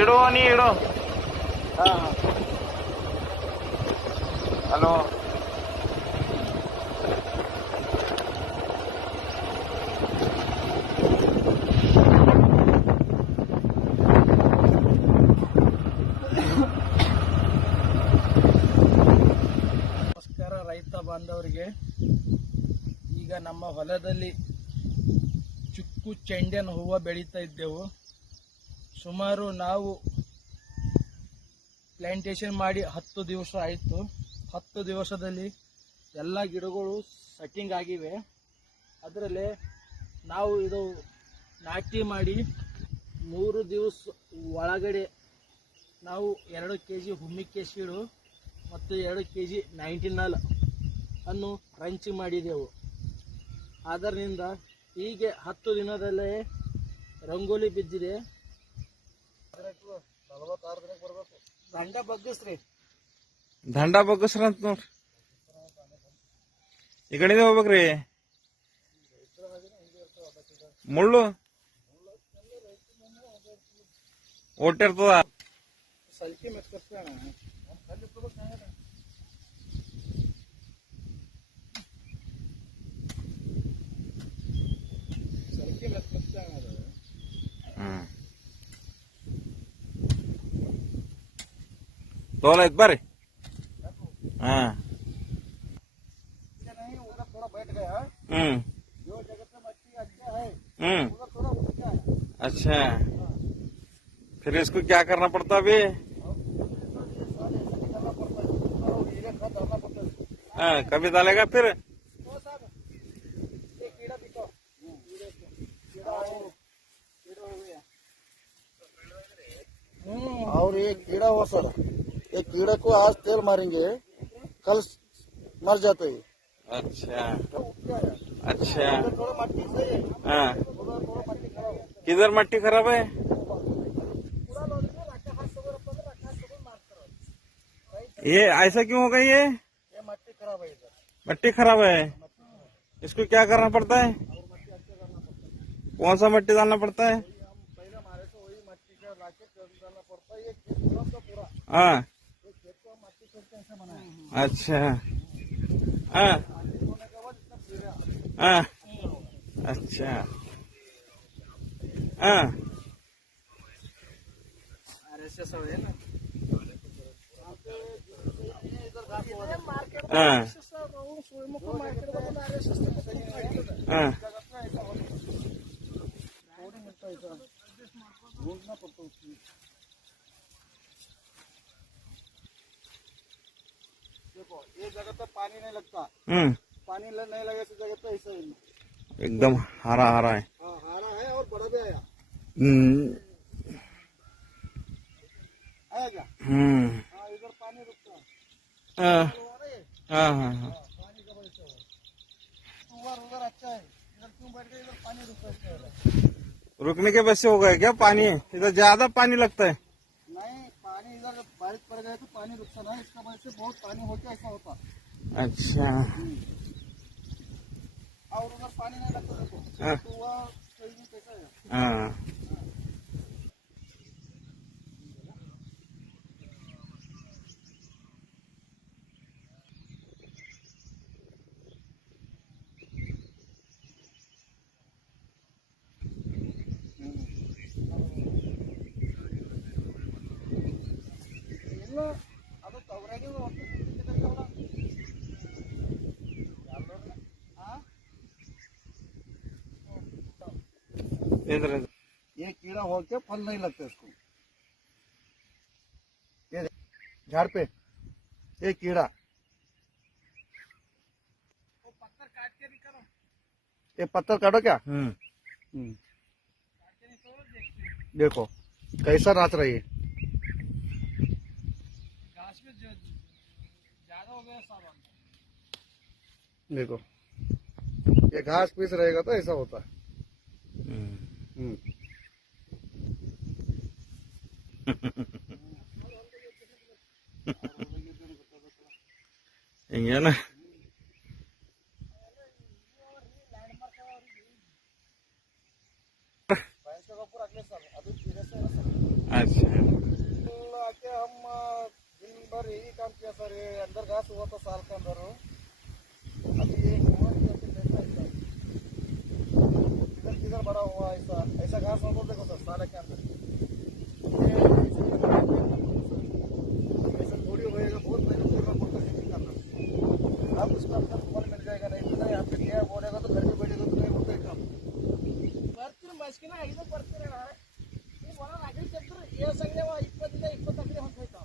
इडो आणि इडो हॅलो ನಮಸ್ಕಾರ ರೈತ ಬಾಂಧವರಿಗೆ. ಈಗ ನಮ್ಮ ಹೊಲದಲ್ಲಿ ಚುಕ್ಕು ಚೆಂಡಿನ ಹೂವು ಬೆಳೀತಾ ಇದ್ದೆವು. ಸುಮಾರು ನಾವು ಪ್ಲಾಂಟೇಶನ್ ಮಾಡಿ 10 ದಿವಸ ಆಯಿತು. 10 ದಿವಸದಲ್ಲಿ ಎಲ್ಲ ಗಿಡಗಳು ಸೆಟ್ಟಿಂಗ್ ಆಗಿವೆ. ಅದರಲ್ಲಿ ನಾವು ಇದು ನಾಟಿ ಮಾಡಿ 3 ದಿವಸ ಒಳಗಡೆ ನಾವು 2 kg ಹುಮ್ಮಿಕೆ ಸೀಡು ಮತ್ತು 2 kg 99 ಅನ್ನು ರಂಚ್ ಮಾಡಿದೆವು. ಅದರಿಂದ ಹೀಗೆ 10 ದಿನದಲ್ಲೇ ರಂಗೋಲಿ ಬಿದ್ದಿದೆ. ದಂಡ ಬಗ್ಗಿಸ್ರಿ, ದಂಡ ಬಗ್ಗಸ್ರ ಅಂತ ನೋಡ್ರಿ. ಈ ಕಡೆಯಿಂದ ಹೋಗ್ಬೇಕ್ರಿ. ಮುಳ್ಳು ಒಟ್ಟಿರ್ತದ. ಸಲ್ಕಿ ಮೆಚ್ಕಸ್ಕೋಣ. ಸಲ್ಕಿ ಮೆಚ್ಕಸ್ಕೋಣ. तोला एक बार हाँ उधर थोड़ा बैठ गया, जो जगह पे मट्टी अच्छा है उधर थोड़ा उठ गया है। अच्छा, फिर इसको क्या करना पड़ता अभी? हाँ, कभी डालेगा फिर? और ये कीड़ा हो सर, ये कीड़ा को आज तेल मारेंगे, कल मर जाते हैं। अच्छा अच्छा, थोड़ा मट्टी सही है, हाँ थोड़ा मट्टी खराब है। किधर मट्टी खराब है? ये ऐसा क्यों हो गई है? ये मट्टी खराब है इधर। मट्टी खराब है, इसको क्या करना पड़ता है? कौन सा मट्टी डालना पड़ता है? पहले हमारे से वही मट्टी का लाके डालना पड़ता है। ये पूरा का पूरा हाँ ये खेत को मट्टी करके ऐसे बनाया। अच्छा, हाँ होने के बाद इतना कीड़ा हाँ अच्छा, हाँ RSS है ना, हाँ हाँ ढूंढना पड़ता है उसमें। देखो ये जगह पे पानी नहीं लगता, पानी नहीं लगे तो जगह पे ऐसा ही एकदम हरा हरा है। हाँ हारा है और बड़ा भी आया आया क्या? हाँ इधर पानी रुकता है। हाँ हाँ हाँ पानी का वजह से उधर अच्छा है, इधर क्यों बैठ गए? इधर पानी रुकता है। रुकने के वजह से हो गया क्या? पानी इधर ज्यादा पानी लगता है? नहीं पानी इधर बारिश पड़ गए तो पानी रुकता नहीं, इसका वजह से बहुत पानी होके ऐसा होता। अच्छा और उधर पानी नहीं लगता देखो, हाँ। तो वह सही नहीं कैसा है। हाँ ಇಲ್ಲ ಅದು ತವರಾಗಿ इधर ये कीड़ा होके फल नहीं लगता इसको। ये झाड़ पे ये कीड़ा, पत्थर काट के निकालो, ये पत्थर काटो क्या? देखो कैसा नाच रही है। घास में ज्यादा हो गया सामान। देखो ये घास पीस रहेगा तो ऐसा होता है। ಹಿಂಗೇನ अच्छा आके हम दिन भर यही काम किया सर। ये अंदर घास हुआ था साल के अंदर। अभी ये हुआ नहीं करके देखा ऐसा किधर किधर बड़ा हुआ ऐसा ऐसा घास हम देखो सर साल के अंदर। ये ऐसा थोड़ी होएगा, बहुत मेहनत करना पड़ता है खेती करना। आप उसका अपना फल मिल जाएगा, नहीं तो नहीं आपके क्या बोलेगा तो घर में बैठेगा तो नहीं होता है काम। ಬರ್ತೀರಿ ಮಸ್ಕಿನ ಇದು ಬರ್ತೀರ ನೀವು ಹೊರ ಅಗ್ರಿಕಲ್ಚರ್ ಏ ಸಂಘ 20 20 ಎಕರೆ ಹೊಂದೈತ